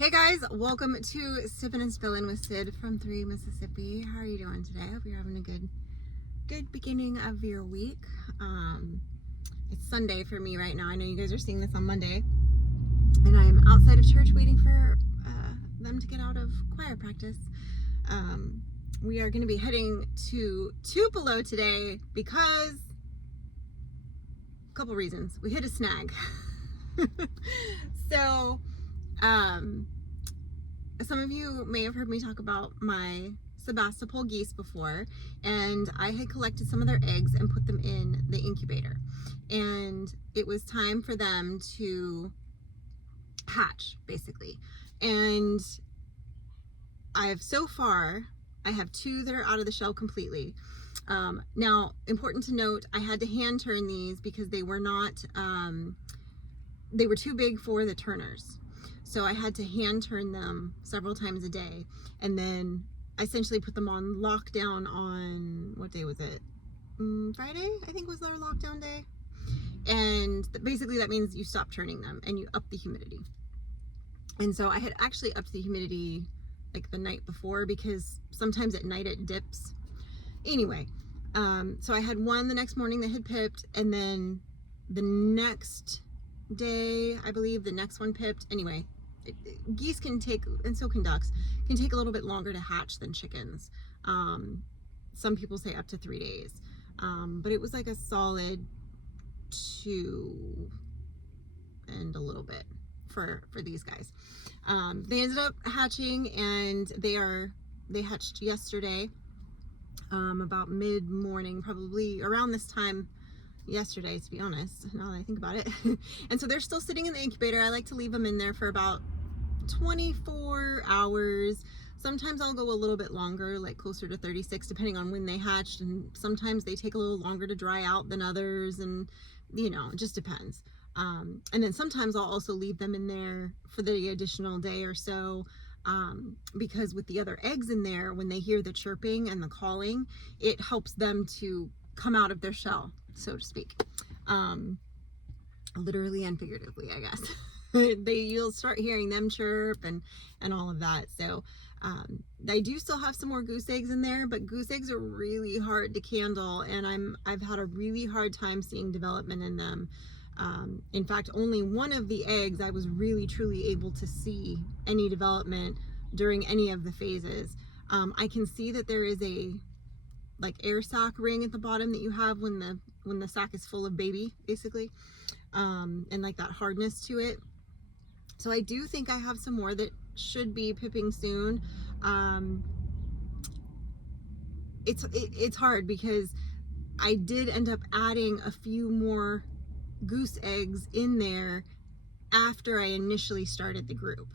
Hey guys, welcome to Sippin' and Spillin' with Sid from 3 Mississippi. How are you doing today? I hope you're having a good beginning of your week. It's Sunday for me right now. I know you guys are seeing this on Monday, and I'm outside of church waiting for them to get out of choir practice. We are going to be heading to Tupelo today because a couple reasons. We hit a snag. So some of you may have heard me talk about my Sebastopol geese before, and I had collected some of their eggs and put them in the incubator, and it was time for them to hatch basically. And I have two that are out of the shell completely. Now, important to note, I had to hand turn these because they were too big for the turners. So I had to hand turn them several times a day. And then I essentially put them on lockdown on, what day was it? Friday, I think was their lockdown day. And basically that means you stop turning them and you up the humidity. And so I had actually upped the humidity like the night before because sometimes at night it dips. Anyway, so I had one the next morning that had pipped, and then the next day, I believe the next one pipped. Anyway, geese can take, and so can ducks, can take a little bit longer to hatch than chickens. Some people say up to 3 days. But it was like a solid 2 and a little bit for these guys. They ended up hatching, and they hatched yesterday, about mid-morning, probably around this time yesterday, to be honest, now that I think about it. And so they're still sitting in the incubator. I like to leave them in there for about 24 hours. Sometimes I'll go a little bit longer, like closer to 36, depending on when they hatched, and sometimes they take a little longer to dry out than others, and you know, it just depends. And then sometimes I'll also leave them in there for the additional day or so, because with the other eggs in there, when they hear the chirping and the calling, it helps them to come out of their shell, so to speak, literally and figuratively, I guess. You'll start hearing them chirp and all of that. So I do still have some more goose eggs in there, but goose eggs are really hard to candle, and I've had a really hard time seeing development in them. In fact, only one of the eggs I was really truly able to see any development during any of the phases. I can see that there is a like air sac ring at the bottom that you have when the sac is full of baby, basically, and like that hardness to it. So I do think I have some more that should be pipping soon. It's hard because I did end up adding a few more goose eggs in there after I initially started the group,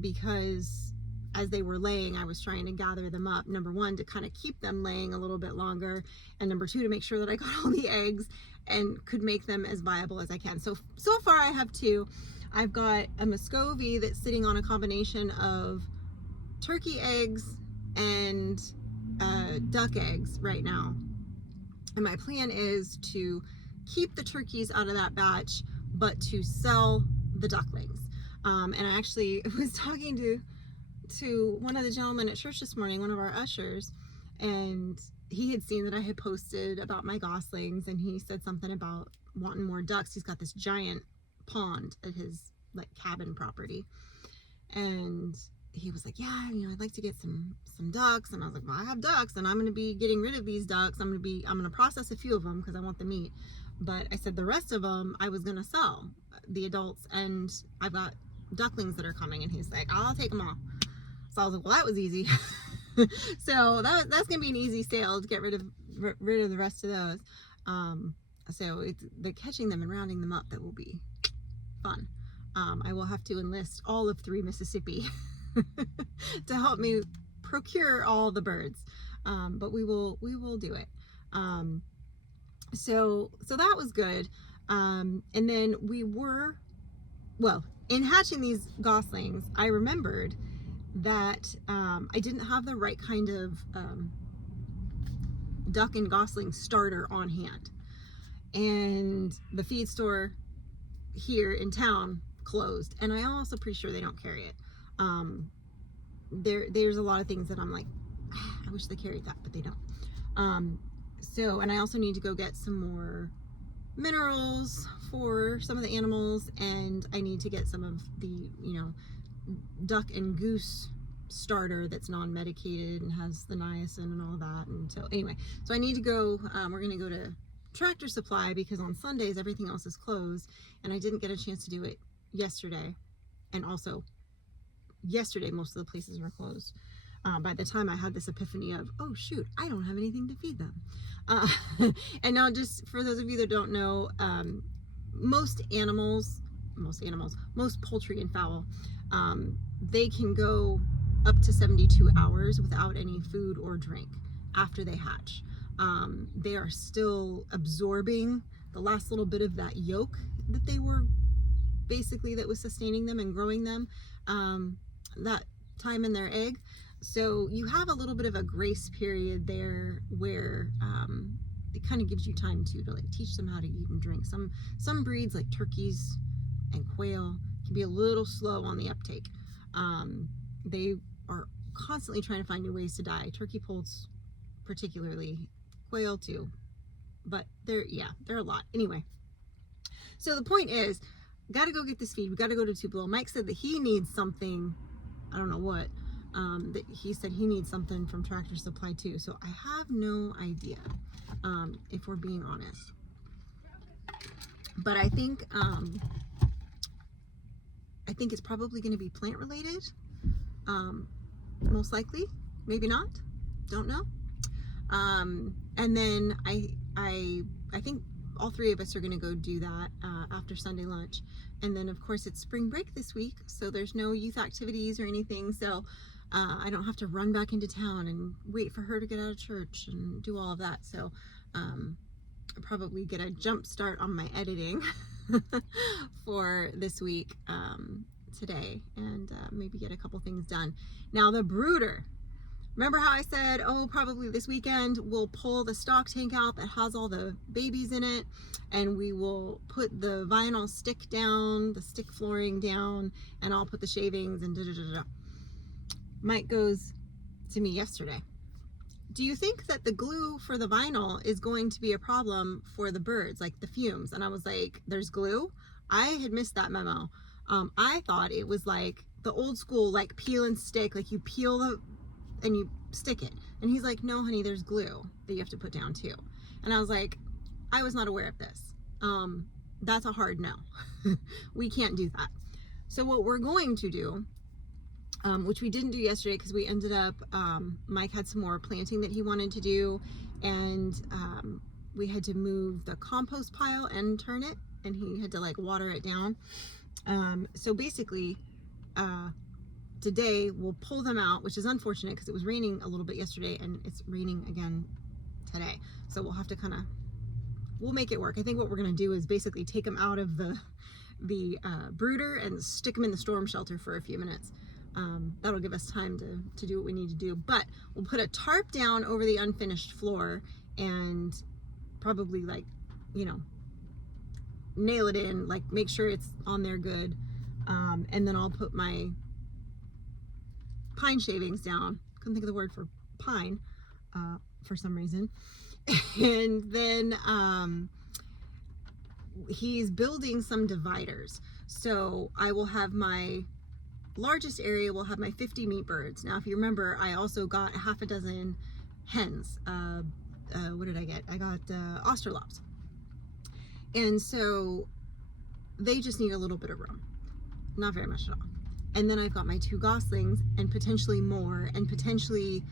because as they were laying, I was trying to gather them up, number one, to kind of keep them laying a little bit longer, and number two, to make sure that I got all the eggs and could make them as viable as I can. So far I have 2. I've got a Muscovy that's sitting on a combination of turkey eggs and duck eggs right now. And my plan is to keep the turkeys out of that batch, but to sell the ducklings. And I actually was talking to one of the gentlemen at church this morning, one of our ushers, and he had seen that I had posted about my goslings, and he said something about wanting more ducks. He's got this giant pond at his like cabin property, and he was like, yeah, you know, I'd like to get some ducks. And I was like, well, I have ducks, and I'm going to be getting rid of these ducks. I'm going to process a few of them because I want the meat, but I said the rest of them I was going to sell, the adults, and I've got ducklings that are coming. And he's like, I'll take them all. So I was like, well, that was easy. So that's gonna be an easy sale to get rid of the rest of those. So it's the catching them and rounding them up that will be fun. I will have to enlist all of 3 Mississippi to help me procure all the birds, but we will do it. So that was good. And then in hatching these goslings, I remembered that I didn't have the right kind of duck and gosling starter on hand. And the feed store here in town closed, and I'm also pretty sure they don't carry it. There's a lot of things that I'm like, I wish they carried that, but they don't. So, and I also need to go get some more minerals for some of the animals, and I need to get some of the, duck and goose starter that's non-medicated and has the niacin and all that. And so anyway, so I need to go, we're going to go to Tractor Supply because on Sundays everything else is closed, and I didn't get a chance to do it yesterday. And also yesterday most of the places were closed. By the time I had this epiphany of, oh shoot, I don't have anything to feed them. And now, just for those of you that don't know, most poultry and fowl, they can go up to 72 hours without any food or drink after they hatch. They are still absorbing the last little bit of that yolk that they were basically, that was sustaining them and growing them, that time in their egg. So you have a little bit of a grace period there where it kind of gives you time to like teach them how to eat and drink. Some breeds like turkeys and quail can be a little slow on the uptake. They are constantly trying to find new ways to die. Turkey poults particularly, quail too, but they're a lot. Anyway, so the point is, got to go get this feed. We got to go to Tupelo. Mike said that he needs something, I don't know what, that he said he needs something from Tractor Supply too. So I have no idea, if we're being honest. But I think it's probably going to be plant related, most likely. Maybe not. Don't know. And then I think all three of us are going to go do that after Sunday lunch. And then of course it's spring break this week, so there's no youth activities or anything. So I don't have to run back into town and wait for her to get out of church and do all of that. So I'll probably get a jump start on my editing for this week today, and maybe get a couple things done. Now the brooder. Remember how I said, oh, probably this weekend we'll pull the stock tank out that has all the babies in it, and we will put the vinyl stick down, the stick flooring down, and I'll put the shavings and da-da-da-da. Mike goes to me yesterday, do you think that the glue for the vinyl is going to be a problem for the birds, like the fumes? And I was like, there's glue? I had missed that memo. I thought it was like the old school, like peel and stick, like you peel the and you stick it. And he's like, no honey, there's glue that you have to put down too. And I was like, I was not aware of this. That's a hard no. We can't do that. So what we're going to do, which we didn't do yesterday because we ended up, Mike had some more planting that he wanted to do, and we had to move the compost pile and turn it, and he had to like water it down. So basically, today we'll pull them out, which is unfortunate because it was raining a little bit yesterday and it's raining again today. So we'll have to we'll make it work. I think what we're going to do is basically take them out of the brooder and stick them in the storm shelter for a few minutes. That'll give us time to do what we need to do. But we'll put a tarp down over the unfinished floor and probably nail it in, like make sure it's on there good. And then I'll put my pine shavings down. Couldn't think of the word for pine for some reason. And then he's building some dividers. So I will have my largest area, will have my 50 meat birds. Now, if you remember, I also got a half a dozen hens. What did I get? I got Australops. And so they just need a little bit of room. Not very much at all. And then I've got my 2 goslings and potentially more, and potentially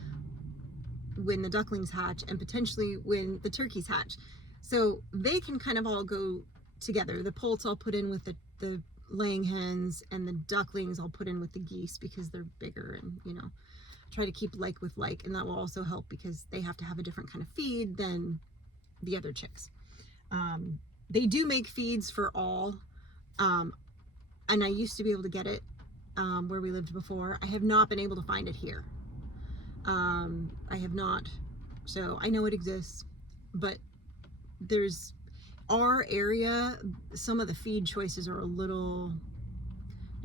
when the ducklings hatch, and potentially when the turkeys hatch. So they can kind of all go together. The poults I'll put in with the laying hens, and the ducklings I'll put in with the geese because they're bigger, and try to keep like with like. And that will also help because they have to have a different kind of feed than the other chicks. They do make feeds for all, and I used to be able to get it where we lived before. I have not been able to find it here. I have not. So I know it exists, but there's our area, some of the feed choices are a little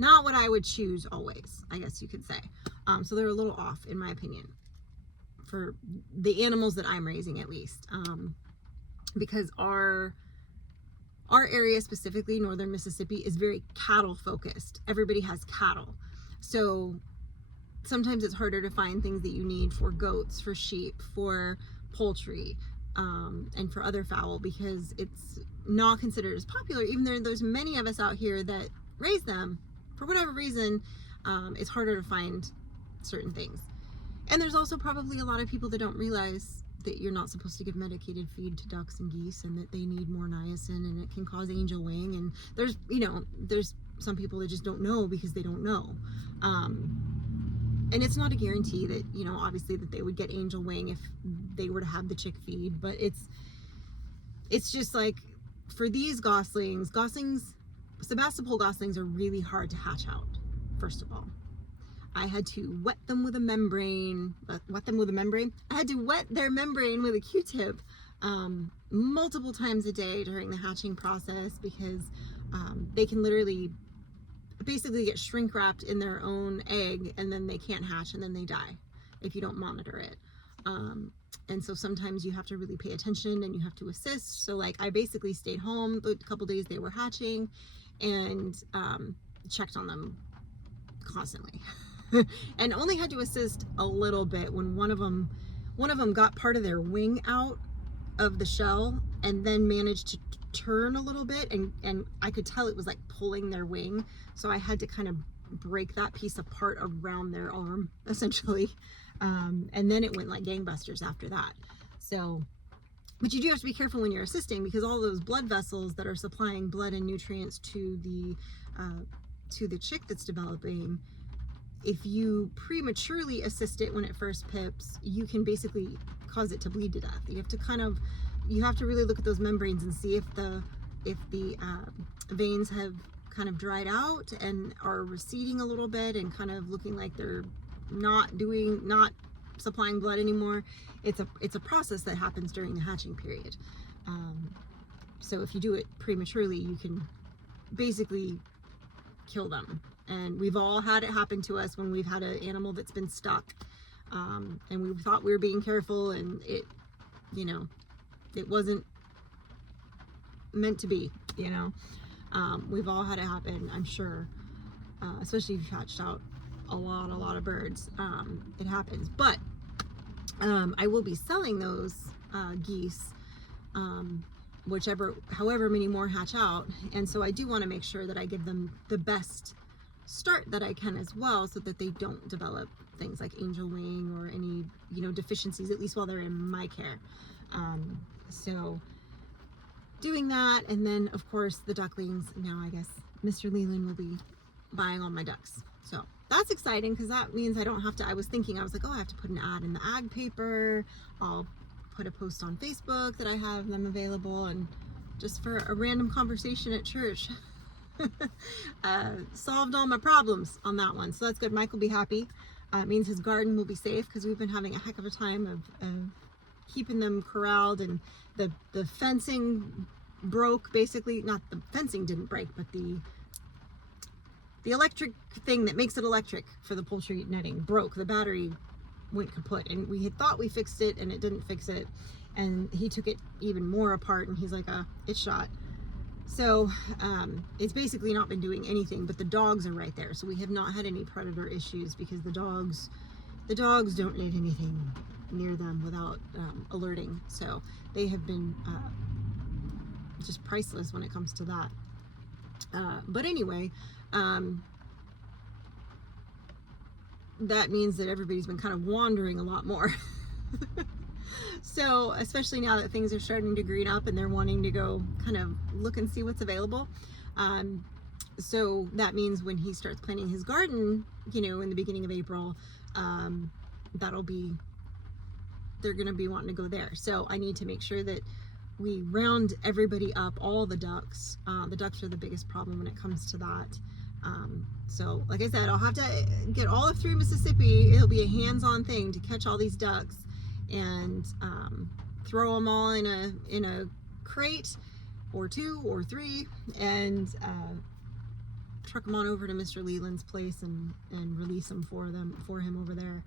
not what I would choose always, I guess you could say. So they're a little off, in my opinion, for the animals that I'm raising, at least. Because our area, specifically northern Mississippi, is very cattle focused. Everybody has cattle. So sometimes it's harder to find things that you need for goats, for sheep, for poultry, and for other fowl, because it's not considered as popular, even though there's many of us out here that raise them. For whatever reason, it's harder to find certain things. And there's also probably a lot of people that don't realize that you're not supposed to give medicated feed to ducks and geese, and that they need more niacin, and it can cause angel wing. And there's, there's some people that just don't know because they don't know. And it's not a guarantee that, obviously that they would get angel wing if they were to have the chick feed, but it's just like, for these goslings, Sebastopol goslings are really hard to hatch out, first of all. I had to wet them with a membrane. I had to wet their membrane with a Q-tip multiple times a day during the hatching process, because they can literally basically get shrink wrapped in their own egg, and then they can't hatch, and then they die if you don't monitor it. And so sometimes you have to really pay attention, and you have to assist. So like, I basically stayed home the couple days they were hatching, and checked on them constantly. And only had to assist a little bit when one of them got part of their wing out of the shell, and then managed to turn a little bit, and I could tell it was like pulling their wing, so I had to kind of break that piece apart around their arm, essentially. And then it went like gangbusters after that. So, but you do have to be careful when you're assisting, because all those blood vessels that are supplying blood and nutrients to the chick that's developing, if you prematurely assist it when it first pips, you can basically cause it to bleed to death. You have to really look at those membranes and see if the veins have kind of dried out and are receding a little bit, and kind of looking like they're not supplying blood anymore. It's a process that happens during the hatching period. So if you do it prematurely, you can basically kill them. And we've all had it happen to us when we've had an animal that's been stuck, and we thought we were being careful, and it wasn't meant to be. We've all had it happen, I'm sure, especially if you've hatched out a lot of birds. It happens. But I will be selling those geese, however many more hatch out, and so I do want to make sure that I give them the best start that I can as well, so that they don't develop things like angel wing or any deficiencies, at least while they're in my care. So doing that, and then of course the ducklings. Now I guess Mr. Leland will be buying all my ducks, so that's exciting, because that means I don't have to. I was like, oh, I have to put an ad in the ag paper, I'll put a post on Facebook that I have them available, and just for a random conversation at church. Solved all my problems on that one, so that's good. Mike will be happy. It means his garden will be safe, because we've been having a heck of a time of keeping them corralled, and the fencing broke, basically. Not the fencing didn't break, but the electric thing that makes it electric for the poultry netting broke. The battery went kaput, and we had thought we fixed it, and it didn't fix it, and he took it even more apart, and he's like, it's shot. So it's basically not been doing anything, but the dogs are right there, so we have not had any predator issues, because the dogs don't let anything near them without alerting. So they have been just priceless when it comes to that. But anyway, that means that everybody's been kind of wandering a lot more. So especially now that things are starting to green up, and they're wanting to go kind of look and see what's available. So that means when he starts planting his garden, in the beginning of April, they're going to be wanting to go there. So I need to make sure that we round everybody up, all the ducks. The ducks are the biggest problem when it comes to that. So like I said, I'll have to get all through Mississippi. It'll be a hands-on thing to catch all these ducks, and throw them all in a crate or 2 or 3, and truck them on over to Mr. Leland's place and release them for him over there.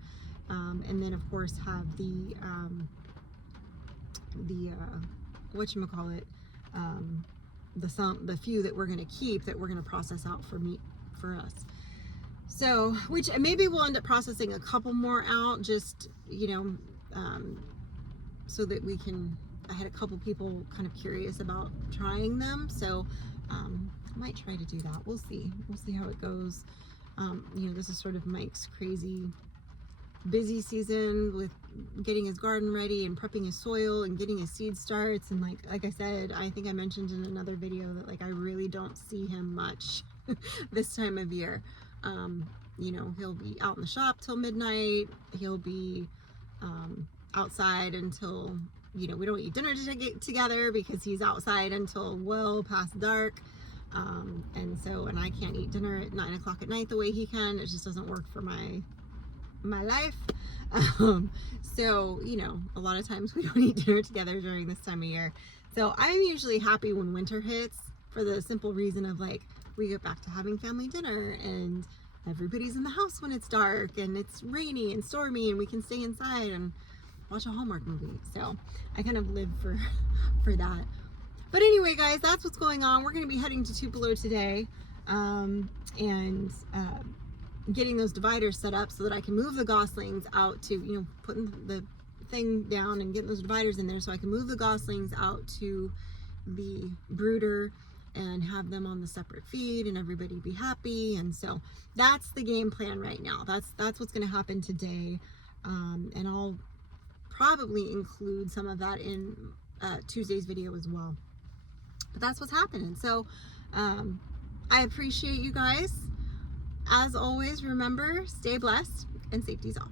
And then of course have the whatchamacallit, the few that we're going to keep, that we're going to process out for meat for us. So, which maybe we'll end up processing a couple more out, just, you know, so that we can, I had a couple people kind of curious about trying them, so I might try to do that. We'll see how it goes. You know, this is sort of Mike's crazy busy season with getting his garden ready and prepping his soil and getting his seed starts, and like I said, I think I mentioned in another video that like I really don't see him much this time of year. You know, he'll be out in the shop till midnight, he'll be outside until, you know, we don't eat dinner together because he's outside until well past dark, and I can't eat dinner at 9 o'clock at night the way he can. It just doesn't work for my life. So, you know, a lot of times we don't eat dinner together during this time of year. So I'm usually happy when winter hits, for the simple reason of like, we get back to having family dinner and everybody's in the house when it's dark and it's rainy and stormy and we can stay inside and watch a Hallmark movie. So I kind of live for that. But anyway, guys, that's what's going on. We're going to be heading to Tupelo today, and getting those dividers set up so that I can move the goslings out to, you know, putting the thing down and getting those dividers in there so I can move the goslings out to the brooder and have them on the separate feed and everybody be happy. And so that's the game plan right now. That's what's going to happen today, and I'll probably include some of that in Tuesday's video as well. But that's what's happening. So I appreciate you guys. As always, remember, stay blessed and safety's off.